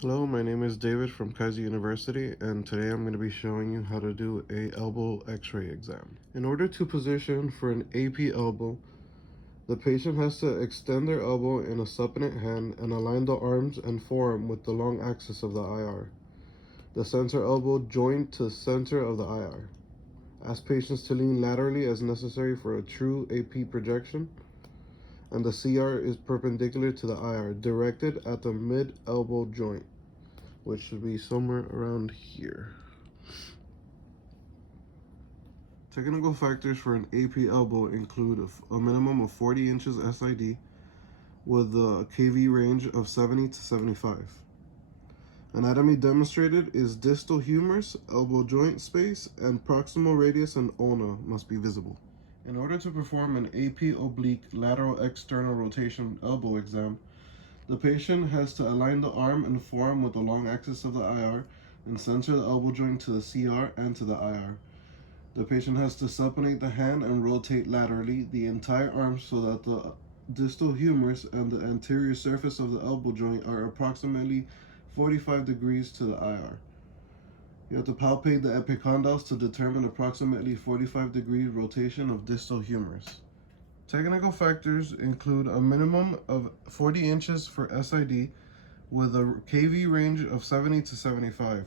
Hello, my name is David from Kaiser University, and today I'm going to be showing you how to do a elbow x-ray exam. In order to position for an AP elbow, the patient has to extend their elbow in a supinate hand and align the arms and forearm with the long axis of the IR, the center elbow joint to center of the IR. Ask patients to lean laterally as necessary for a true AP projection, and the CR is perpendicular to the IR, directed at the mid-elbow joint, which should be somewhere around here. Technical factors for an AP elbow include a minimum of 40 inches SID with a KV range of 70 to 75. Anatomy demonstrated is distal humerus, elbow joint space, and proximal radius and ulna must be visible. In order to perform an AP oblique lateral external rotation elbow exam, the patient has to align the arm and forearm with the long axis of the IR and center the elbow joint to the CR and to the IR. The patient has to supinate the hand and rotate laterally the entire arm so that the distal humerus and the anterior surface of the elbow joint are approximately 45 degrees to the IR. You have to palpate the epicondyles to determine approximately 45-degree rotation of distal humerus. Technical factors include a minimum of 40 inches for SID with a KV range of 70 to 75.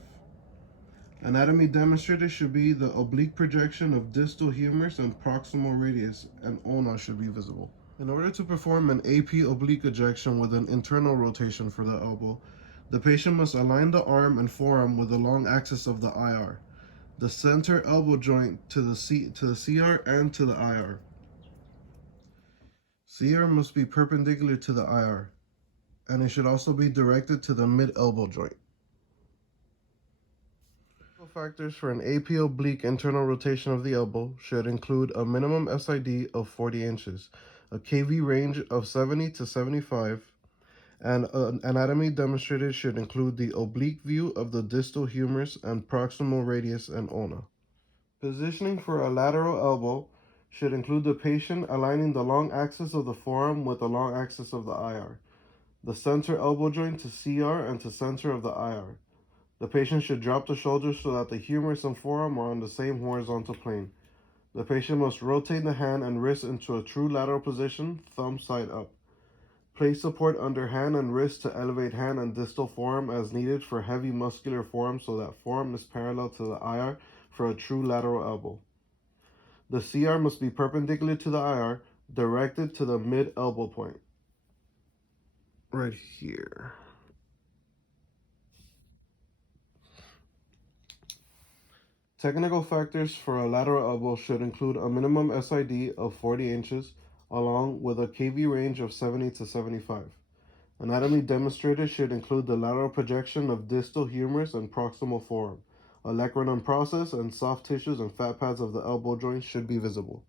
Anatomy demonstrated should be the oblique projection of distal humerus and proximal radius, and ulna should be visible. In order to perform an AP oblique ejection with an internal rotation for the elbow, the patient must align the arm and forearm with the long axis of the IR, the center elbow joint to the CR and to the IR. CR must be perpendicular to the IR, and it should also be directed to the mid-elbow joint. Factors for an AP oblique internal rotation of the elbow should include a minimum SID of 40 inches, a KV range of 70 to 75, and an anatomy demonstrated should include the oblique view of the distal humerus and proximal radius and ulna. Positioning for a lateral elbow should include the patient aligning the long axis of the forearm with the long axis of the IR, the center elbow joint to CR and to center of the IR. The patient should drop the shoulders so that the humerus and forearm are on the same horizontal plane. The patient must rotate the hand and wrist into a true lateral position, thumb side up. Place support under hand and wrist to elevate hand and distal forearm as needed for heavy muscular forearm so that forearm is parallel to the IR for a true lateral elbow. The CR must be perpendicular to the IR, directed to the mid-elbow point. Right here. Technical factors for a lateral elbow should include a minimum SID of 40 inches, along with a KV range of 70 to 75. Anatomy demonstrated should include the lateral projection of distal humerus and proximal forearm. A Olecranon process and soft tissues and fat pads of the elbow joint should be visible.